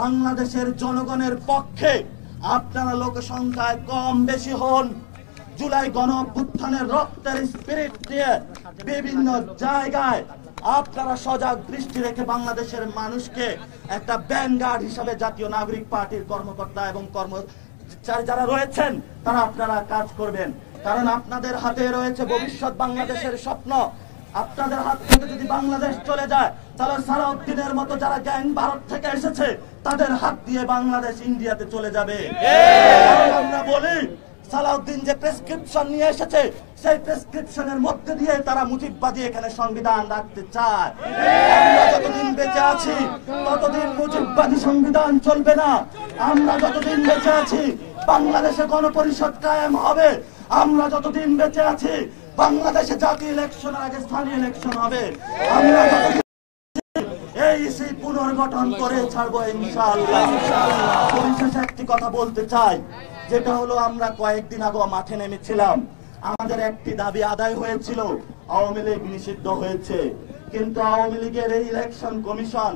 বাংলাদেশের জনগণের পক্ষে আপনারা লোক সংখ্যায় কম বেশি হন, জুলাই গণ অভ্যুত্থানের রক্তের স্পিরিট দিয়ে বিভিন্ন জায়গায় আপনারা সজাগ দৃষ্টি রেখে বাংলাদেশের মানুষকে একটা ব্যানগার্ড হিসাবে জাতীয় নাগরিক পার্টির কর্মকর্তা এবং কর্মচারী যারা রয়েছেন তারা আপনারা কাজ করবেন। কারণ আপনাদের হাতে রয়েছে ভবিষ্যৎ বাংলাদেশের স্বপ্ন। আপনাদের হাত থেকে যদি বাংলাদেশ চলে যায় তাহলে সালাউদ্দিনের মতো যারা গ্যাং ভারত থেকে এসেছে তাদের হাত দিয়ে বাংলাদেশ ইন্ডিয়াতে চলে যাবে। আমরা বলি সালাউদ্দিন যে প্রেসক্রিপশন নিয়ে এসেছে সেই প্রেসক্রিপশনের মধ্যে দিয়ে তারা মুজিববাদী এখানে সংবিধান রাখতে চায়। আমরা যতদিন বেঁচে আছি ততদিন মুজিববাদী সংবিধান চলবে না। আমরা যতদিন বেঁচে আছি বাংলাদেশে গণপরিষদ কায়েম হবে। আমরা যতদিন বেঁচে আছি বাংলাদেশে জাতীয় ইলেকশনের আগে স্থানীয় ইলেকশন হবে। আমরা এই পুনর্গঠন করে ছাড়বো ইনশাআল্লাহ। পরিশেষে একটি কথা বলতে চাই, যেটা হলো আমরা কয়েকদিন আগে মাঠে নেমেছিলাম। আমাদের একটি দাবি আদায় হয়েছিল, আওয়ামী লীগ নিষিদ্ধ হয়েছে, কিন্তু আওয়ামী লীগের এই ইলেকশন কমিশন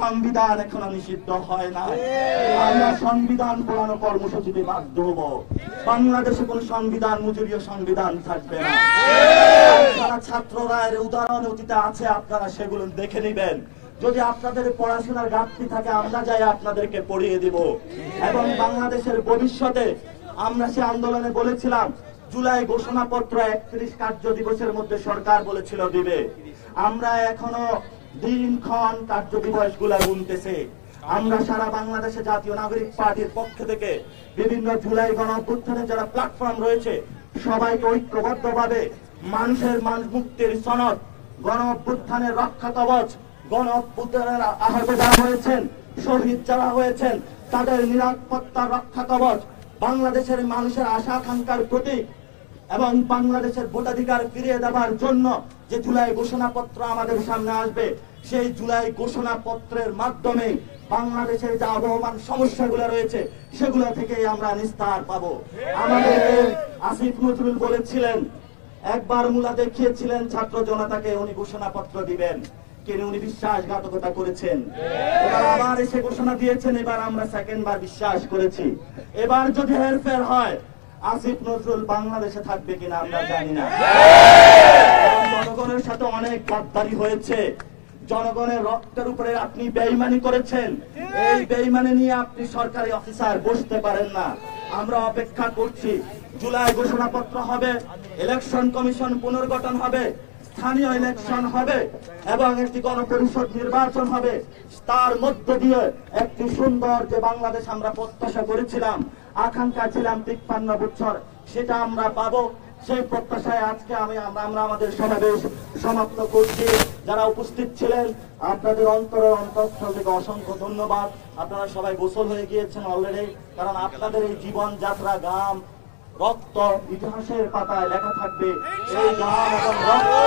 সংবিধান এখনো নিষিদ্ধ হয় না। আমরা সংবিধান পোড়ানো কর্মসূচিতে বাধ্য হব। বাংলাদেশে কোন সংবিধান মুজিবীয় সংবিধান থাকবে না। যারা ছাত্ররা এর উদাহরণ অতীতে আছে আপনারা সেগুলো দেখে নেবেন। যদি আপনাদের পড়াশোনার ঘাটতি থাকে আমরা যাই আপনাদেরকে পড়িয়ে দিব। এবং বাংলাদেশের ভবিষ্যতে আমরা সে আন্দোলনে বলেছিলাম জুলাই ঘোষণাপত্র 31 কার্য দিবসের মধ্যে সরকার বলেছিল দিবে। আমরা এখনো দিনক্ষণ কার্য দিবস গুলা গুনতেছে। আমরা সারা বাংলাদেশে জাতীয় নাগরিক পার্টির পক্ষ থেকে বিভিন্ন জুলাই গণ অভ্যুত্থানের যারা প্ল্যাটফর্ম রয়েছে সবাইকে ঐক্যবদ্ধভাবে মানুষের মুক্তির সনদ, গণ অভ্যুত্থানের রক্ষা কবচ, গণ অভ্যুত্থানের আহত যারা হয়েছেন, শহীদ যারা হয়েছেন তাদের নিরাপত্তা রক্ষা কবচ, বাংলাদেশের মানুষের আশা আকাঙ্ক্ষার প্রতীক এবং বাংলাদেশের ভোটাধিকার ফিরিয়ে দেওয়ার জন্য যে জুলাই ঘোষণাপত্র আমাদের সামনে আসবে সেই জুলাই ঘোষণাপত্রের মাধ্যমে বাংলাদেশের যে আবহমান সমস্যাগুলো রয়েছে সেগুলো থেকে আমরা নিস্তার পাবো। আমাদের আসিফ নজরুল বলেছিলেন, একবার মুলা দেখিয়েছিলেন ছাত্র জনতাকে উনি ঘোষণাপত্র দিবেন, কিন্তু উনি বিশ্বাসঘাতকতা করেছেন। এবার আবার এসে ঘোষণা দিয়েছেন, এবার আমরা সেকেন্ড বার বিশ্বাস করেছি। এবার যদি হেরফের হয় আসিফ নজরুল বাংলাদেশে থাকবে কিনা আমরা জানি না। জনগণের সাথে অনেক গাদ্দারি হয়েছে, জনগণের রক্তের উপরে আপনি বেঈমানি করেছেন। এই বেঈমানি নিয়ে আপনি সরকারি অফিসার বসতে পারেন না। আমরা অপেক্ষা করছি, জুলাই ঘোষণাপত্র হবে, ইলেকশন কমিশন পুনর্গঠন হবে, স্থানীয় ইলেকশন হবে এবং একটি গণপরিষদ নির্বাচন হবে। তার মধ্য দিয়ে একটি সুন্দর যে বাংলাদেশ আমরা প্রত্যাশা করেছিলাম, আকাঙ্ক্ষা ছিলাম 53 বছর, সেটা আমরা পাবো। সেই প্রত্যাশায় আজকে আমরা আমাদের সমাবেশ সমাপ্ত করছি। যারা উপস্থিত ছিলেন আপনাদের অন্তঃস্থল থেকে অসংখ্য ধন্যবাদ। আপনারা সবাই গোসল হয়ে গিয়েছেন অলরেডি, কারণ আপনাদের এই জীবন যাত্রা গাম রক্ত ইতিহাসের পাতায় লেখা থাকবে। এই গাম এবং রক্ত